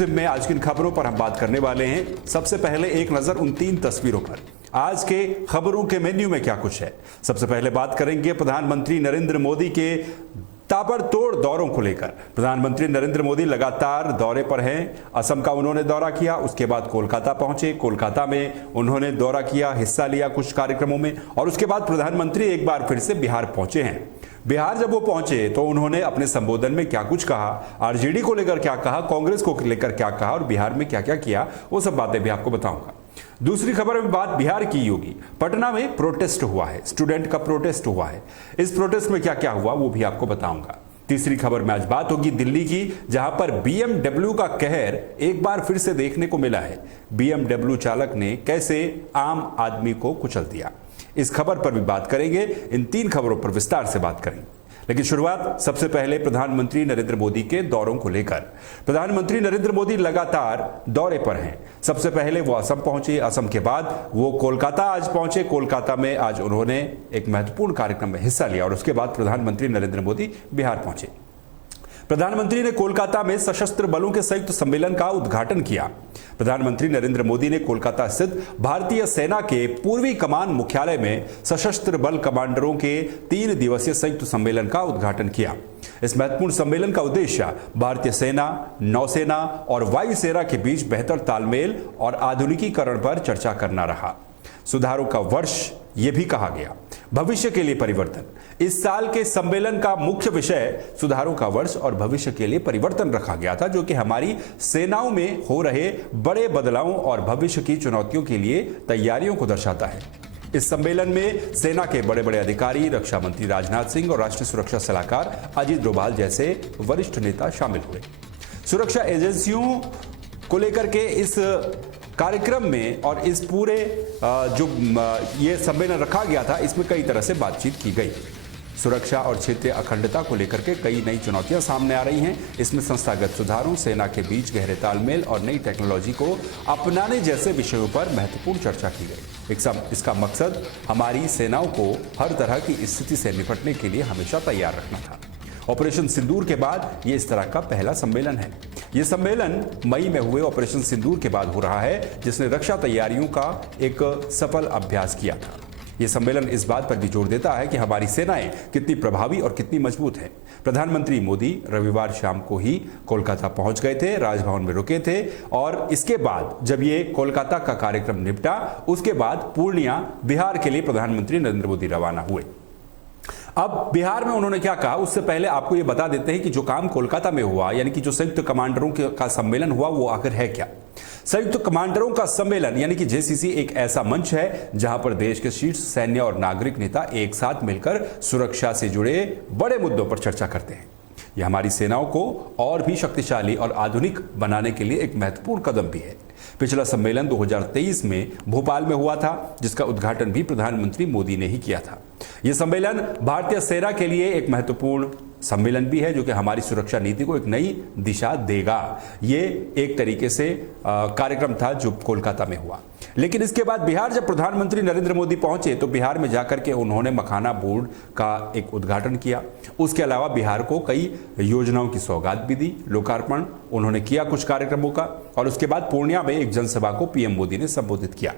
में आज की इन खबरों पर हम बात करने वाले हैं। सबसे पहले एक नजर उन 3 तस्वीरों पर। आज के खबरों के मेन्यू में क्या कुछ है। सबसे पहले बात करेंगे प्रधानमंत्री नरेंद्र मोदी के ताबड़तोड़ दौरों को लेकर। प्रधानमंत्री नरेंद्र मोदी लगातार दौरे पर हैं। असम का उन्होंने दौरा किया, उसके बाद कोलकाता पहुंचे, कोलकाता में उन्होंने दौरा किया, हिस्सा लिया कुछ कार्यक्रमों में, और उसके बाद प्रधानमंत्री एक बार फिर से बिहार पहुंचे हैं। बिहार जब वो पहुंचे तो उन्होंने अपने संबोधन में क्या कुछ कहा, आरजेडी को लेकर क्या कहा, कांग्रेस को लेकर क्या कहा और बिहार में क्या क्या किया, वो सब बातें भी आपको बताऊंगा। दूसरी खबर में बात बिहार की होगी। पटना में प्रोटेस्ट हुआ है, स्टूडेंट का प्रोटेस्ट हुआ है। इस प्रोटेस्ट में क्या क्या हुआ वो भी आपको बताऊंगा। तीसरी खबर में आज बात होगी दिल्ली की, जहां पर बीएमडब्ल्यू का कहर एक बार फिर से देखने को मिला है। बीएमडब्ल्यू चालक ने कैसे आम आदमी को कुचल दिया, इस खबर पर भी बात करेंगे। इन 3 खबरों पर विस्तार से बात करेंगे, लेकिन शुरुआत सबसे पहले प्रधानमंत्री नरेंद्र मोदी के दौरों को लेकर। प्रधानमंत्री नरेंद्र मोदी लगातार दौरे पर हैं। सबसे पहले वो असम पहुंचे, असम के बाद वो कोलकाता आज पहुंचे। कोलकाता में आज उन्होंने एक महत्वपूर्ण कार्यक्रम में हिस्सा लिया और उसके बाद प्रधानमंत्री नरेंद्र मोदी बिहार पहुंचे। प्रधानमंत्री ने कोलकाता में सशस्त्र बलों के संयुक्त सम्मेलन का उद्घाटन किया। प्रधानमंत्री नरेंद्र मोदी ने कोलकाता स्थित भारतीय सेना के पूर्वी कमान मुख्यालय में सशस्त्र बल कमांडरों के 3 दिवसीय संयुक्त सम्मेलन का उद्घाटन किया। इस महत्वपूर्ण सम्मेलन का उद्देश्य भारतीय सेना, नौसेना और वायुसेना के बीच बेहतर तालमेल और आधुनिकीकरण पर चर्चा करना रहा। सुधारों का वर्ष यह भी कहा गया, भविष्य के लिए परिवर्तन। इस साल के सम्मेलन का मुख्य विषय सुधारों का वर्ष और भविष्य के लिए परिवर्तन रखा गया था, जो कि हमारी सेनाओं में हो रहे बड़े बदलावों और भविष्य की चुनौतियों के लिए तैयारियों को दर्शाता है। इस सम्मेलन में सेना के बड़े बड़े अधिकारी, रक्षा मंत्री राजनाथ सिंह और राष्ट्रीय सुरक्षा सलाहकार अजीत डोभाल जैसे वरिष्ठ नेता शामिल हुए। सुरक्षा एजेंसियों को लेकर के इस कार्यक्रम में और इस पूरे जो ये सम्मेलन रखा गया था, इसमें कई तरह से बातचीत की गई। सुरक्षा और क्षेत्रीय अखंडता को लेकर के कई नई चुनौतियां सामने आ रही हैं। इसमें संस्थागत सुधारों, सेना के बीच गहरे तालमेल और नई टेक्नोलॉजी को अपनाने जैसे विषयों पर महत्वपूर्ण चर्चा की गई। इसका मकसद हमारी सेनाओं को हर तरह की स्थिति से निपटने के लिए हमेशा तैयार रखना था। ऑपरेशन सिंदूर के बाद ये इस तरह का पहला सम्मेलन है। ये सम्मेलन मई में हुए ऑपरेशन सिंदूर के बाद हो रहा है, जिसने रक्षा तैयारियों का एक सफल अभ्यास किया था। ये सम्मेलन इस बात पर भी जोर देता है कि हमारी सेनाएं कितनी प्रभावी और कितनी मजबूत हैं। प्रधानमंत्री मोदी रविवार शाम को ही कोलकाता पहुंच गए थे, राजभवन में रुके थे, और इसके बाद जब ये कोलकाता का कार्यक्रम निपटा, उसके बाद पूर्णिया बिहार के लिए प्रधानमंत्री नरेंद्र मोदी रवाना हुए। अब बिहार में उन्होंने क्या कहा, उससे पहले आपको यह बता देते हैं कि जो काम कोलकाता में हुआ, यानी कि जो संयुक्त कमांडरों का सम्मेलन हुआ, वो आखिर है क्या। संयुक्त कमांडरों का सम्मेलन यानी कि जेसीसी एक ऐसा मंच है जहां पर देश के शीर्ष सैन्य और नागरिक नेता एक साथ मिलकर सुरक्षा से जुड़े बड़े मुद्दों पर चर्चा करते हैं। यह हमारी सेनाओं को और भी शक्तिशाली और आधुनिक बनाने के लिए एक महत्वपूर्ण कदम भी है। पिछला सम्मेलन 2023 में भोपाल में हुआ था, जिसका उद्घाटन भी प्रधानमंत्री मोदी ने ही किया था। यह सम्मेलन भारतीय सेना के लिए एक महत्वपूर्ण सम्मेलन भी है, जो कि हमारी सुरक्षा नीति को एक नई दिशा देगा। ये एक तरीके से कार्यक्रम था जो कोलकाता में हुआ। लेकिन इसके बाद बिहार जब प्रधानमंत्री नरेंद्र मोदी पहुंचे तो बिहार में जाकर के उन्होंने मखाना बोर्ड का एक उद्घाटन किया। उसके अलावा बिहार को कई योजनाओं की सौगात भी दी, लोकार्पण उन्होंने किया कुछ कार्यक्रमों का, और उसके बाद पूर्णिया में एक जनसभा को पीएम मोदी ने संबोधित किया।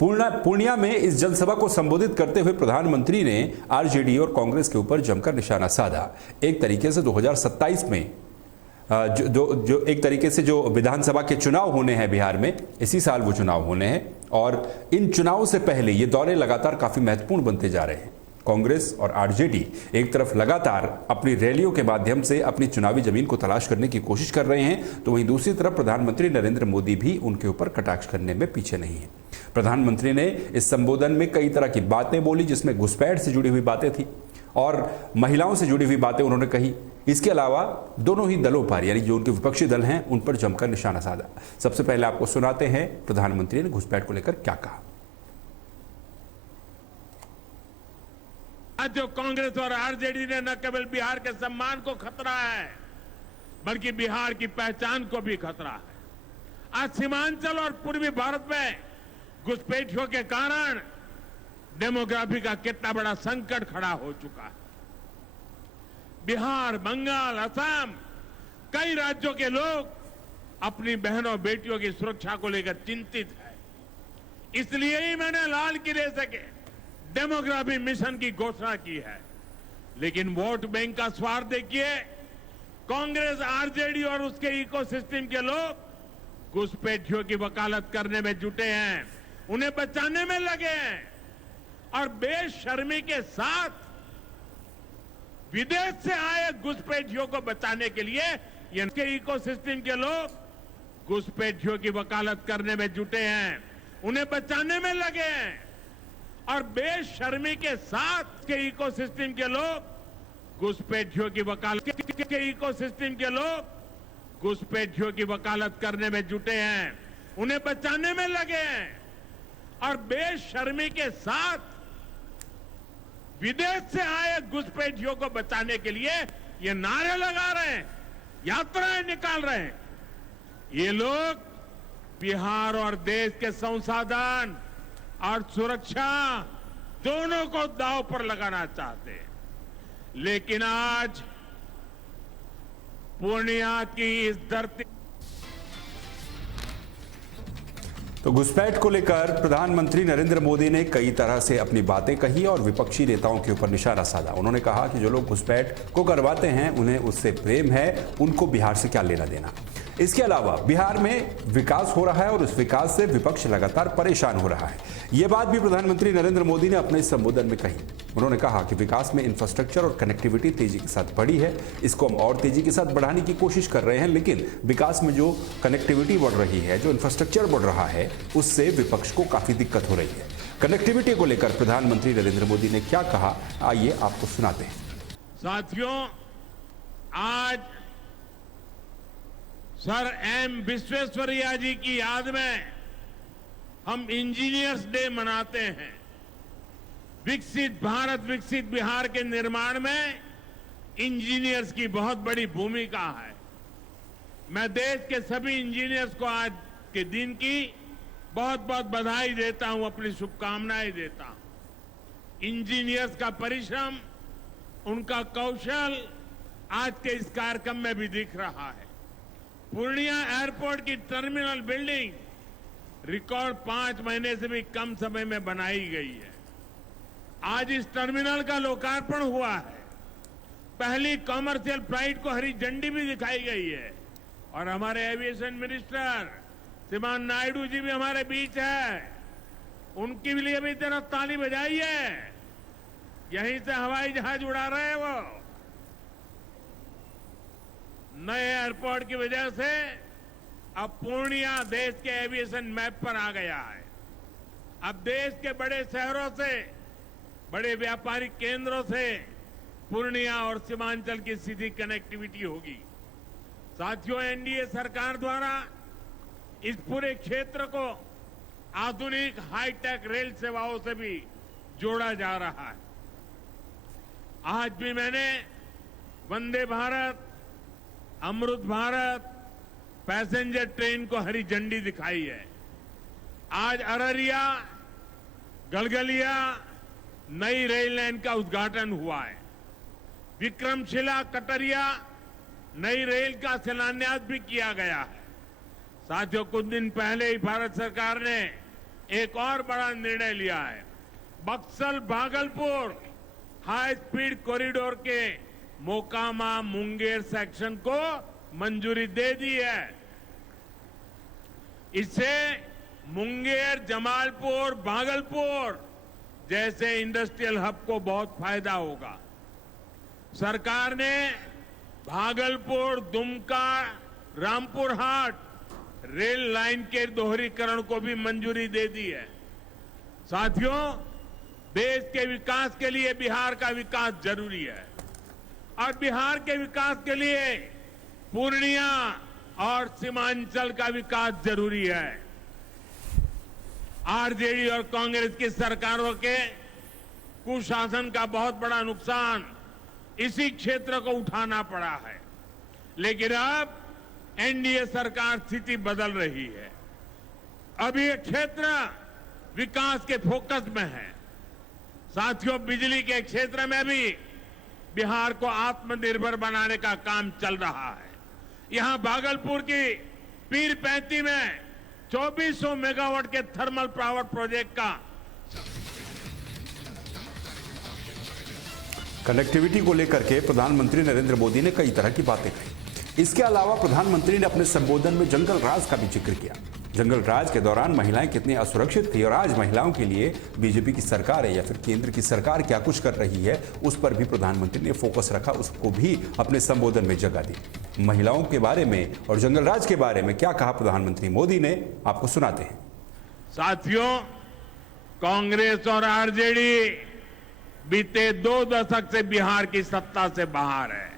पूर्णिया में इस जनसभा को संबोधित करते हुए प्रधानमंत्री ने आरजेडी और कांग्रेस के ऊपर जमकर निशाना साधा। एक तरीके से 2027 में जो एक तरीके से जो विधानसभा के चुनाव होने हैं बिहार में, इसी साल वो चुनाव होने हैं, और इन चुनावों से पहले ये दौरे लगातार काफी महत्वपूर्ण बनते जा रहे हैं। कांग्रेस और आरजेडी एक तरफ लगातार अपनी रैलियों के माध्यम से अपनी चुनावी जमीन को तलाश करने की कोशिश कर रहे हैं, तो वहीं दूसरी तरफ प्रधानमंत्री नरेंद्र मोदी भी उनके ऊपर कटाक्ष करने में पीछे नहीं है। प्रधानमंत्री ने इस संबोधन में कई तरह की बातें बोली, जिसमें घुसपैठ से जुड़ी हुई बातें थी और महिलाओं से जुड़ी हुई बातें उन्होंने कही। इसके अलावा दोनों ही दलों पर, यानी जो उनके विपक्षी दल हैं, उन पर जमकर निशाना साधा। सबसे पहले आपको सुनाते हैं प्रधानमंत्री ने घुसपैठ को लेकर क्या कहा। आज जो कांग्रेस और आरजेडी ने न केवल बिहार के सम्मान को खतरा है, बल्कि बिहार की पहचान को भी खतरा है। आज सीमांचल और पूर्वी भारत में घुसपैठियों के कारण डेमोग्राफी का कितना बड़ा संकट खड़ा हो चुका है। बिहार, बंगाल, असम, कई राज्यों के लोग अपनी बहनों बेटियों की सुरक्षा को लेकर चिंतित है। इसलिए ही मैंने लाल किले से डेमोग्राफी मिशन की घोषणा की है। लेकिन वोट बैंक का स्वार्थ देखिए, कांग्रेस, आरजेडी और उसके इकोसिस्टम के लोग घुसपैठियों की वकालत करने में जुटे हैं, उन्हें बचाने में लगे हैं और बेशर्मी के साथ विदेश से आए घुसपैठियों को बचाने के लिए इनके इकोसिस्टम के लोग घुसपैठियों की वकालत करने में जुटे हैं, उन्हें बचाने में लगे हैं और बेशर्मी के साथ के इकोसिस्टम के लोग घुसपैठियों की वकालत इकोसिस्टम के लोग घुसपैठियों की वकालत करने में जुटे हैं, उन्हें बचाने में लगे हैं और बेशर्मी के साथ विदेश से आए घुसपैठियों को बचाने के लिए ये नारे लगा रहे हैं, यात्राएं निकाल रहे हैं। ये लोग बिहार और देश के संसाधन और सुरक्षा दोनों को दांव पर लगाना चाहते हैं। लेकिन आज पूर्णिया की इस धरती तो घुसपैठ को लेकर प्रधानमंत्री नरेंद्र मोदी ने कई तरह से अपनी बातें कही और विपक्षी नेताओं के ऊपर निशाना साधा। उन्होंने कहा कि जो लोग घुसपैठ को करवाते हैं उन्हें उससे प्रेम है, उनको बिहार से क्या लेना देना। इसके अलावा बिहार में विकास हो रहा है और उस विकास से विपक्ष लगातार परेशान हो रहा है। ये बात भी प्रधानमंत्री नरेंद्र मोदी ने अपने संबोधन में कही। उन्होंने कहा कि विकास में इंफ्रास्ट्रक्चर और कनेक्टिविटी तेजी के साथ बढ़ी है, इसको हम और तेजी के साथ बढ़ाने की कोशिश कर रहे हैं, लेकिन विकास में जो कनेक्टिविटी बढ़ रही है, जो इंफ्रास्ट्रक्चर बढ़ रहा है, उससे विपक्ष को काफी दिक्कत हो रही है। कनेक्टिविटी को लेकर प्रधानमंत्री नरेंद्र मोदी ने क्या कहा, आइए आपको सुनाते हैं। साथियों, आज सर एम विश्वेश्वरैया जी की याद में हम इंजीनियर्स डे मनाते हैं। विकसित भारत, विकसित बिहार के निर्माण में इंजीनियर्स की बहुत बड़ी भूमिका है। मैं देश के सभी इंजीनियर्स को आज के दिन की बहुत बहुत बधाई देता हूं, अपनी शुभकामनाएं देता हूं। इंजीनियर्स का परिश्रम, उनका कौशल आज के इस कार्यक्रम में भी दिख रहा है। पूर्णिया एयरपोर्ट की टर्मिनल बिल्डिंग रिकॉर्ड 5 महीने से भी कम समय में बनाई गई है। आज इस टर्मिनल का लोकार्पण हुआ है। पहली कॉमर्शियल फ्लाइट को हरी झंडी भी दिखाई गई है और हमारे एविएशन मिनिस्टर श्रीमान नायडू जी भी हमारे बीच है। उनके लिए भी जरा ताली बजाइए। यहीं से हवाई जहाज उड़ा रहे हैं वो। नए एयरपोर्ट की वजह से अब पूर्णिया देश के एविएशन मैप पर आ गया है। अब देश के बड़े शहरों से, बड़े व्यापारिक केंद्रों से पूर्णिया और सीमांचल की सीधी कनेक्टिविटी होगी। साथियों, एनडीए सरकार द्वारा इस पूरे क्षेत्र को आधुनिक हाईटेक रेल सेवाओं से भी जोड़ा जा रहा है। आज भी मैंने वंदे भारत, अमृत भारत पैसेंजर ट्रेन को हरी झंडी दिखाई है। आज अररिया, गलगलिया नई रेल लाइन का उद्घाटन हुआ है। विक्रमशिला, कटरिया नई रेल का शिलान्यास भी किया गया है। साथियों, कुछ दिन पहले ही भारत सरकार ने एक और बड़ा निर्णय लिया है। Buxar Bhagalpur high speed corridor के मोकामा मुंगेर सेक्शन को मंजूरी दे दी है। इससे मुंगेर, जमालपुर, भागलपुर जैसे इंडस्ट्रियल हब को बहुत फायदा होगा। सरकार ने भागलपुर, दुमका, रामपुर हाट रेल लाइन के दोहरीकरण को भी मंजूरी दे दी है। साथियों, देश के विकास के लिए बिहार का विकास जरूरी है और बिहार के विकास के लिए पूर्णिया और सीमांचल का विकास जरूरी है। आरजेडी और कांग्रेस की सरकारों के कुशासन का बहुत बड़ा नुकसान इसी क्षेत्र को उठाना पड़ा है। लेकिन अब एनडीए सरकार स्थिति बदल रही है। अब ये क्षेत्र विकास के फोकस में है। साथियों, बिजली के क्षेत्र में भी बिहार को आत्मनिर्भर बनाने का काम चल रहा है। यहां भागलपुर की पीरपैंती में 2400 मेगावाट के थर्मल पावर प्रोजेक्ट का कनेक्टिविटी को लेकर के प्रधानमंत्री नरेंद्र मोदी ने कई तरह की बातें कही। इसके अलावा प्रधानमंत्री ने अपने संबोधन में जंगल राज का भी जिक्र किया। जंगल राज के दौरान महिलाएं कितनी असुरक्षित थी और आज महिलाओं के लिए बीजेपी की सरकार है या फिर केंद्र की सरकार क्या कुछ कर रही है, उस पर भी प्रधानमंत्री ने फोकस रखा, उसको भी अपने संबोधन में जगह दी। महिलाओं के बारे में और जंगल राज के बारे में क्या कहा प्रधानमंत्री मोदी ने, आपको सुनाते हैं। साथियों, कांग्रेस और आरजेडी बीते 2 दशक से बिहार की सत्ता से बाहर है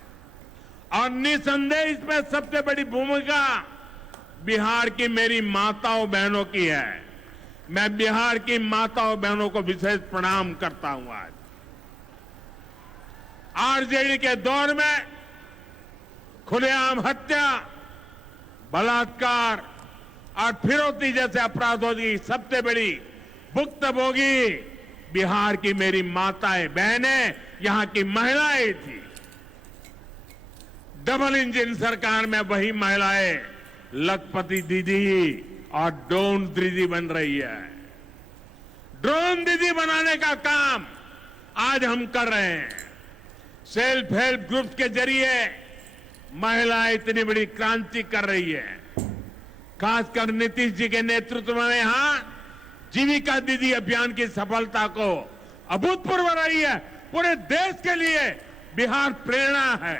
और निसंदेह इसमें सबसे बड़ी भूमिका बिहार की मेरी माताओं बहनों की है। मैं बिहार की माताओं बहनों को विशेष प्रणाम करता हूं। आज आरजेडी के दौर में खुलेआम हत्या, बलात्कार और फिरौती जैसे अपराधों की सबसे बड़ी भुक्तभोगी बिहार की मेरी माताएं बहनें, यहां की महिलाएं थी। डबल इंजन सरकार में वही महिलाएं लखपति दीदी और ड्रोन दीदी बन रही है। ड्रोन दीदी बनाने का काम आज हम कर रहे हैं। सेल्फ हेल्प ग्रुप के जरिए महिलाएं इतनी बड़ी क्रांति कर रही है। खासकर नीतीश जी के नेतृत्व में यहां जीविका दीदी अभियान की सफलता को अभूतपूर्व रही है। पूरे देश के लिए बिहार प्रेरणा है।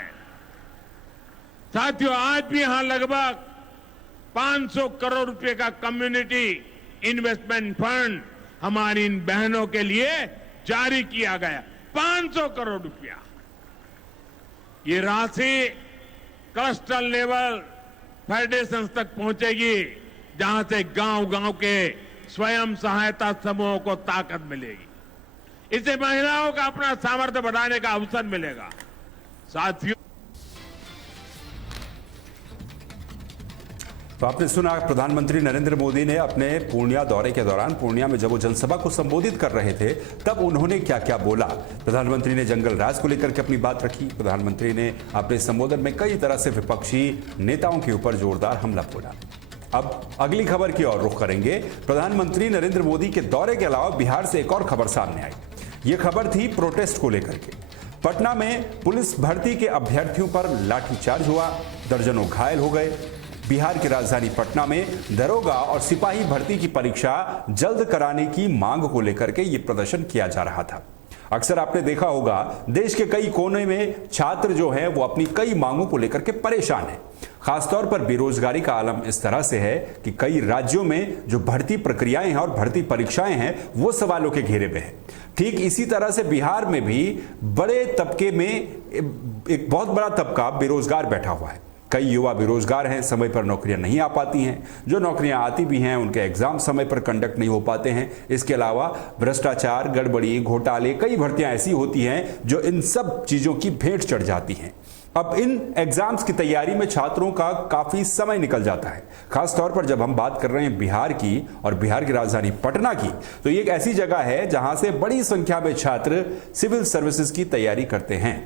साथियों, आज भी यहां लगभग 500 करोड़ रुपए का कम्युनिटी इन्वेस्टमेंट फंड हमारी इन बहनों के लिए जारी किया गया। 500 करोड़ रुपया। ये राशि क्लस्टर लेवल फेडरेशन तक पहुंचेगी, जहां से गांव-गांव के स्वयं सहायता समूहों को ताकत मिलेगी। इससे महिलाओं का अपना सामर्थ्य बढ़ाने का अवसर मिलेगा। साथियों, तो आपने सुना प्रधानमंत्री नरेंद्र मोदी ने अपने पूर्णिया दौरे के दौरान पूर्णिया में जब वो जनसभा को संबोधित कर रहे थे तब उन्होंने क्या क्या बोला। प्रधानमंत्री ने जंगल राज को लेकर के अपनी बात रखी। प्रधानमंत्री ने अपने संबोधन में कई तरह से विपक्षी नेताओं के ऊपर जोरदार हमला बोला। अब अगली खबर की ओर रुख करेंगे। प्रधानमंत्री नरेंद्र मोदी के दौरे के अलावा बिहार से एक और खबर सामने आई। ये खबर थी प्रोटेस्ट को लेकर के। पटना में पुलिस भर्ती के अभ्यर्थियों पर लाठीचार्ज हुआ, दर्जनों घायल हो गए। बिहार की राजधानी पटना में दरोगा और सिपाही भर्ती की परीक्षा जल्द कराने की मांग को लेकर के यह प्रदर्शन किया जा रहा था। अक्सर आपने देखा होगा देश के कई कोने में छात्र जो हैं वो अपनी कई मांगों को लेकर के परेशान हैं। खासतौर पर बेरोजगारी का आलम इस तरह से है कि कई राज्यों में जो भर्ती प्रक्रियाएं हैं और भर्ती परीक्षाएं हैं वो सवालों के घेरे में है। ठीक इसी तरह से बिहार में भी बड़े तबके में एक बहुत बड़ा तबका बेरोजगार बैठा हुआ है। कई युवा बेरोजगार हैं, समय पर नौकरियां नहीं आ पाती हैं। जो नौकरियां आती भी हैं उनके एग्जाम समय पर कंडक्ट नहीं हो पाते हैं। इसके अलावा भ्रष्टाचार, गड़बड़ी, घोटाले, कई भर्तियां ऐसी होती हैं जो इन सब चीजों की भेंट चढ़ जाती हैं। अब इन एग्जाम्स की तैयारी में छात्रों का काफी समय निकल जाता है। खासतौर पर जब हम बात कर रहे हैं बिहार की और बिहार की राजधानी पटना की, तो ये एक ऐसी जगह है जहां से बड़ी संख्या में छात्र सिविल सर्विसेज की तैयारी करते हैं।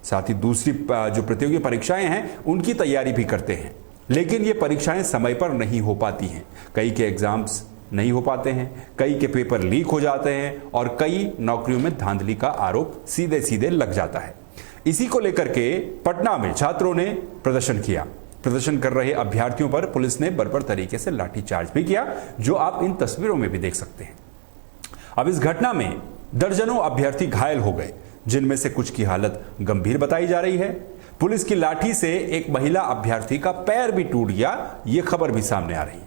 साथ ही दूसरी जो प्रतियोगी परीक्षाएं हैं उनकी तैयारी भी करते हैं, लेकिन ये परीक्षाएं समय पर नहीं हो पाती हैं। कई के एग्जाम्स नहीं हो पाते हैं, कई के पेपर लीक हो जाते हैं और कई नौकरियों में धांधली का आरोप सीधे सीधे लग जाता है। इसी को लेकर के पटना में छात्रों ने प्रदर्शन किया। प्रदर्शन कर रहे अभ्यर्थियों पर पुलिस ने बर्बर तरीके से लाठीचार्ज भी किया, जो आप इन तस्वीरों में भी देख सकते हैं। अब इस घटना में दर्जनों अभ्यर्थी घायल हो गए, जिनमें से कुछ की हालत गंभीर बताई जा रही है। पुलिस की लाठी से एक महिला अभ्यर्थी का पैर भी टूट गया, यह खबर भी सामने आ रही है।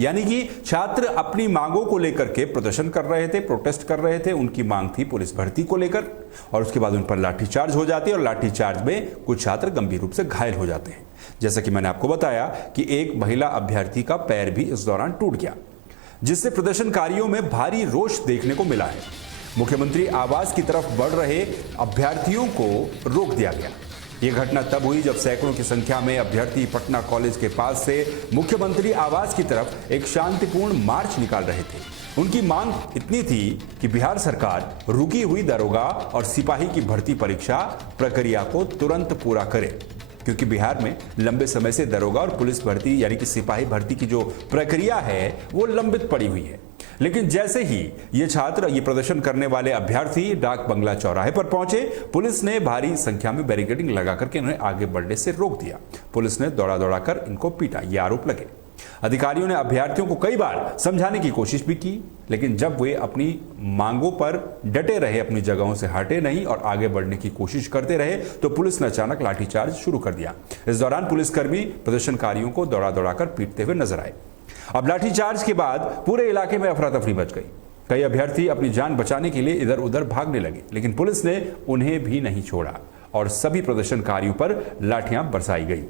यानी कि छात्र अपनी मांगों को लेकर के प्रदर्शन कर रहे थे, प्रोटेस्ट कर रहे थे। उनकी मांग थी पुलिस भर्ती को लेकर, और उसके बाद उन पर लाठीचार्ज हो जाती है और लाठीचार्ज में कुछ छात्र गंभीर रूप से घायल हो जाते हैं। जैसा कि मैंने आपको बताया कि एक महिला अभ्यर्थी का पैर भी इस दौरान टूट गया, जिससे प्रदर्शनकारियों में भारी रोष देखने को मिला है। मुख्यमंत्री आवास की तरफ बढ़ रहे अभ्यर्थियों को रोक दिया गया। यह घटना तब हुई जब सैकड़ों की संख्या में अभ्यर्थी पटना कॉलेज के पास से मुख्यमंत्री आवास की तरफ एक शांतिपूर्ण मार्च निकाल रहे थे। उनकी मांग इतनी थी कि बिहार सरकार रुकी हुई दरोगा और सिपाही की भर्ती परीक्षा प्रक्रिया को तुरंत पूरा करे। क्योंकि बिहार में लंबे समय से दरोगा और पुलिस भर्ती यानी कि सिपाही भर्ती की जो प्रक्रिया है वो लंबित पड़ी हुई है। लेकिन जैसे ही ये छात्र, ये प्रदर्शन करने वाले अभ्यर्थी डाक बंगला चौराहे पर पहुंचे, पुलिस ने भारी संख्या में बैरिकेडिंग लगा करके उन्हें आगे बढ़ने से रोक दिया। पुलिस ने दौड़ा दौड़ा कर इनको पीटा, ये आरोप लगे। अधिकारियों ने अभ्यर्थियों को कई बार समझाने की कोशिश भी की, लेकिन जब वे अपनी मांगों पर डटे रहे, अपनी जगहों से हटे नहीं और आगे बढ़ने की कोशिश करते रहे, तो पुलिस ने अचानक लाठीचार्ज शुरू कर दिया। इस दौरान पुलिसकर्मी प्रदर्शनकारियों को दौड़ा दौड़ा कर पीटते हुए नजर आए। अब लाठीचार्ज के बाद पूरे इलाके में अफरा तफरी मच गई। कई अभ्यर्थी अपनी जान बचाने के लिए इधर उधर भागने लगे, लेकिन पुलिस ने उन्हें भी नहीं छोड़ा और सभी प्रदर्शनकारियों पर लाठियां बरसाई गई।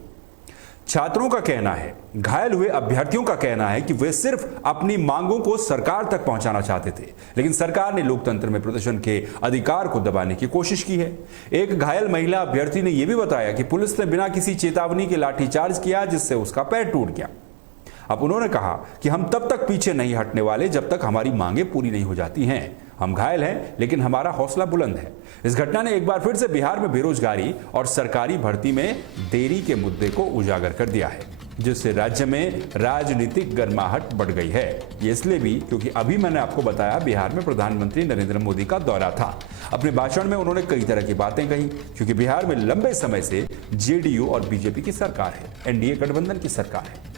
छात्रों का कहना है, घायल हुए अभ्यर्थियों का कहना है कि वे सिर्फ अपनी मांगों को सरकार तक पहुंचाना चाहते थे, लेकिन सरकार ने लोकतंत्र में प्रदर्शन के अधिकार को दबाने की कोशिश की है। एक घायल महिला अभ्यर्थी ने यह भी बताया कि पुलिस ने बिना किसी चेतावनी के लाठीचार्ज किया, जिससे उसका पैर टूट गया। अब उन्होंने कहा कि हम तब तक पीछे नहीं हटने वाले जब तक हमारी मांगें पूरी नहीं हो जाती हैं। हम घायल हैं, लेकिन हमारा हौसला बुलंद है। इस घटना ने एक बार फिर से बिहार में बेरोजगारी और सरकारी भर्ती में देरी के मुद्दे को उजागर कर दिया है, जिससे राज्य में राजनीतिक गर्माहट बढ़ गई है। ये इसलिए भी क्योंकि अभी मैंने आपको बताया बिहार में प्रधानमंत्री नरेंद्र मोदी का दौरा था। अपने भाषण में उन्होंने कई तरह की बातें कही, क्योंकि बिहार में लंबे समय से जेडीयू और बीजेपी की सरकार है, एनडीए गठबंधन की सरकार है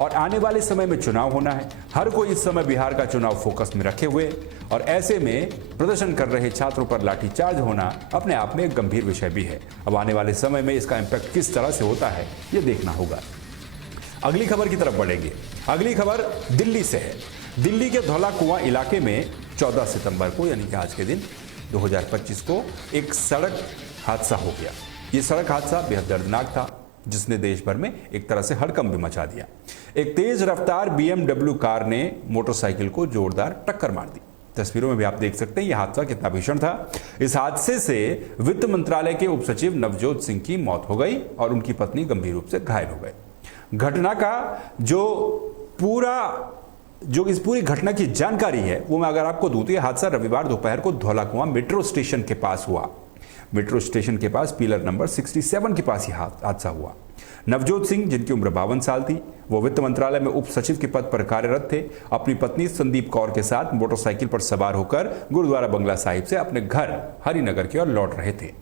और आने वाले समय में चुनाव होना है। हर कोई इस समय बिहार का चुनाव फोकस में रखे हुए और ऐसे में प्रदर्शन कर रहे छात्रों पर लाठीचार्ज होना अपने आप में एक गंभीर विषय भी है। अब आने वाले समय में इसका इंपैक्ट किस तरह से होता है ये देखना होगा। अगली खबर की तरफ बढ़ेंगे। अगली खबर दिल्ली से है। दिल्ली के धौला कुआं इलाके में 14 सितंबर को यानी कि आज के दिन 2025 को एक सड़क हादसा हो गया। ये सड़क हादसा बेहद दर्दनाक था, जिसने देश भर में एक तरह से हड़कंप भी मचा दिया। एक तेज रफ्तार BMW कार ने मोटरसाइकिल को जोरदार टक्कर मार दी। तस्वीरों में भी आप देख सकते हैं यह हादसा कितना भीषण था। इस हादसे से वित्त मंत्रालय के उप सचिव नवजोत सिंह की मौत हो गई और उनकी पत्नी गंभीर रूप से घायल हो गए। घटना का जो इस पूरी घटना की जानकारी है वो मैं अगर आपको दूं तो यह हादसा रविवार दोपहर को धौला कुआं मेट्रो स्टेशन के पास हुआ। मेट्रो स्टेशन के पास पिलर नंबर 67 के पास ही हादसा हुआ। नवजोत सिंह, जिनकी उम्र 52 साल थी, वो वित्त मंत्रालय में उप सचिव के पद पर कार्यरत थे। अपनी पत्नी संदीप कौर के साथ मोटरसाइकिल पर सवार होकर गुरुद्वारा बंगला साहिब से अपने घर हरिनगर की ओर लौट रहे थे।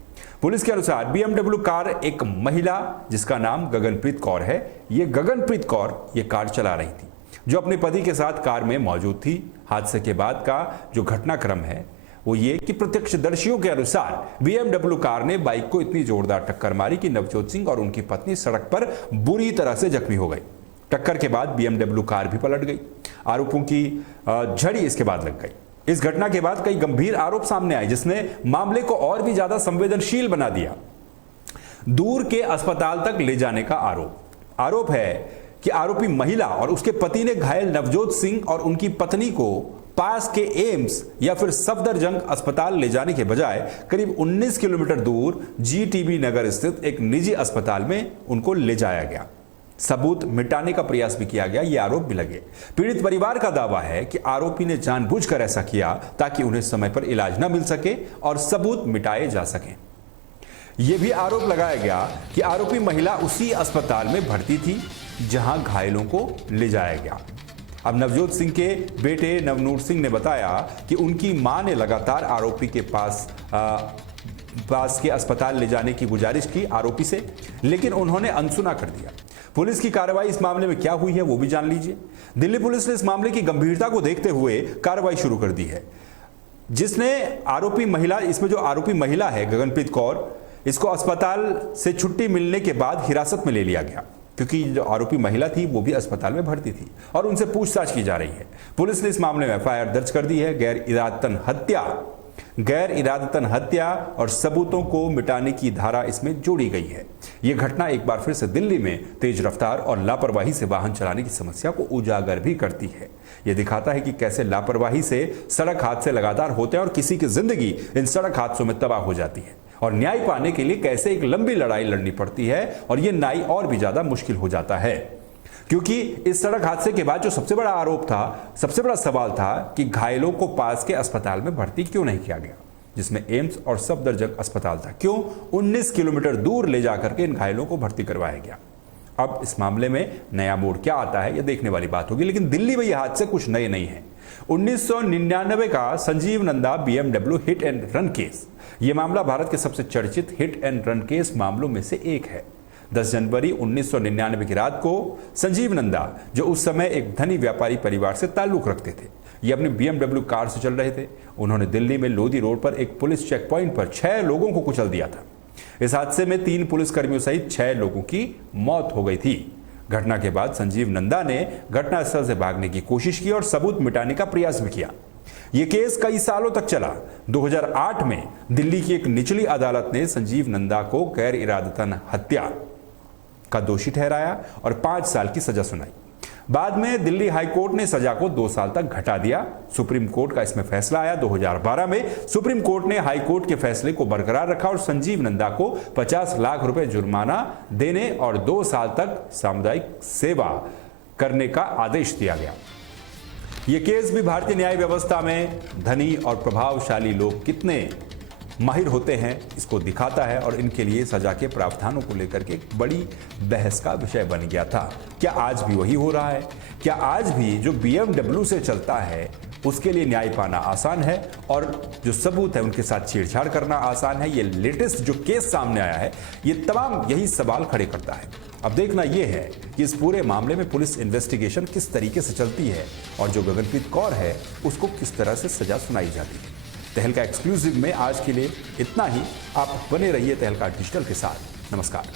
पुलिस के अनुसार BMW कार एक महिला जिसका नाम गगनप्रीत कौर है, ये गगनप्रीत कौर ये कार चला रही थी, जो अपने पति के साथ कार में मौजूद थी। हादसे के बाद का जो घटनाक्रम है वो ये कि प्रत्यक्षदर्शियों के अनुसार BMW कार ने बाइक को इतनी जोरदार टक्कर मारी कि नवजोत सिंह और उनकी पत्नी सड़क पर बुरी तरह से जख्मी हो गई। टक्कर के बाद BMW कार भी पलट गई। आरोपों की झड़ी इसके बाद लग गई। इस घटना के बाद कई गंभीर आरोप सामने आए, जिसने मामले को और भी ज्यादा संवेदनशील बना दिया। दूर के अस्पताल तक ले जाने का आरोप है कि आरोपी महिला और उसके पति ने घायल नवजोत सिंह और उनकी पत्नी को पास के एम्स या फिर सफदरजंग अस्पताल ले जाने के बजाय करीब 19 किलोमीटर दूर GTB नगर स्थित एक निजी अस्पताल में उनको ले जाया गया। सबूत मिटाने का प्रयास भी किया गया, ये आरोप भी लगे। पीड़ित परिवार का दावा है कि आरोपी ने जानबूझकर ऐसा किया ताकि उन्हें समय पर इलाज न मिल सके और सबूत मिटाए जा सकें। यह भी आरोप लगाया गया कि आरोपी महिला उसी अस्पताल में भर्ती थी जहां घायलों को ले जाया गया। अब नवजोत सिंह के बेटे नवनूर सिंह ने बताया कि उनकी मां ने लगातार आरोपी के पास के अस्पताल ले जाने की गुजारिश की आरोपी से, लेकिन उन्होंने अनसुना कर दिया। पुलिस की कार्रवाई इस मामले में क्या हुई है वो भी जान लीजिए। दिल्ली पुलिस ने इस मामले की गंभीरता को देखते हुए कार्रवाई शुरू कर दी है, जिसने आरोपी महिला, इसमें जो आरोपी महिला है गगनप्रीत कौर, इसको अस्पताल से छुट्टी मिलने के बाद हिरासत में ले लिया गया, क्योंकि जो आरोपी महिला थी वो भी अस्पताल में भर्ती थी और उनसे पूछताछ की जा रही है। पुलिस ने इस मामले में FIR दर्ज कर दी है। गैर इरादतन हत्या और सबूतों को मिटाने की धारा इसमें जोड़ी गई है। यह घटना एक बार फिर से दिल्ली में तेज रफ्तार और लापरवाही से वाहन चलाने की समस्या को उजागर भी करती है। यह दिखाता है कि कैसे लापरवाही से सड़क हादसे लगातार होते हैं और किसी की जिंदगी इन सड़क हादसों में तबाह हो जाती है और न्याय पाने के लिए कैसे एक लंबी लड़ाई लड़नी पड़ती है और यह न्याय और भी ज्यादा मुश्किल हो जाता है, क्योंकि इस सड़क हादसे के बाद जो सबसे बड़ा आरोप था, सबसे बड़ा सवाल था कि घायलों को पास के अस्पताल में भर्ती क्यों नहीं किया गया। जिसमें एम्स और सफदरजंग अस्पताल था। क्यों? 19 किलोमीटर दूर ले जाकर के इन घायलों को भर्ती करवाया गया। अब इस मामले में नया मोड़ क्या आता है, यह देखने वाली बात होगी। लेकिन दिल्ली में यह हादसे कुछ नए नहीं है। 1999 का Sanjeev Nanda BMW hit and run case, यह मामला भारत के सबसे चर्चित हिट एंड रन केस मामलों में से एक है। 10 जनवरी 1999 की रात को संजीव नंदा, जो उस समय एक धनी व्यापारी परिवार से ताल्लुक रखते थे, ये अपनी BMW कार से चल रहे थे। उन्होंने दिल्ली में लोधी रोड पर एक पुलिस चेक पॉइंट पर 6 लोगों को कुचल दिया था। इस हादसे में 3 पुलिसकर्मियों सहित 6 लोगों की मौत हो गई थी। घटना के बाद संजीव नंदा ने घटनास्थल से भागने की कोशिश की और सबूत मिटाने का प्रयास भी किया। यह केस कई सालों तक चला। 2008 में दिल्ली की एक निचली अदालत ने संजीव नंदा को गैर इरादतन हत्या का दोषी ठहराया और 5 साल की सजा सुनाई। बाद में दिल्ली हाई कोर्ट ने सजा को 2 साल तक घटा दिया। सुप्रीम कोर्ट का इसमें फैसला आया। 2012 में सुप्रीम कोर्ट ने हाई कोर्ट के फैसले को बरकरार रखा और संजीव नंदा को 50 लाख रुपए जुर्माना देने और 2 साल तक सामुदायिक सेवा करने का आदेश दिया गया। यह केस भी भारतीय न्याय व्यवस्था में धनी और प्रभावशाली लोग कितने माहिर होते हैं इसको दिखाता है और इनके लिए सजा के प्रावधानों को लेकर के एक बड़ी बहस का विषय बन गया था। क्या आज भी वही हो रहा है? क्या आज भी जो BMW से चलता है उसके लिए न्याय पाना आसान है और जो सबूत है उनके साथ छेड़छाड़ करना आसान है? ये लेटेस्ट जो केस सामने आया है ये तमाम यही सवाल खड़े करता है। अब देखना यह है कि इस पूरे मामले में पुलिस इन्वेस्टिगेशन किस तरीके से चलती है और जो गगनप्रीत कौर है उसको किस तरह से सजा सुनाई जाती है। तहलका एक्सक्लूसिव में आज के लिए इतना ही। आप बने रहिए तहलका डिजिटल के साथ। नमस्कार।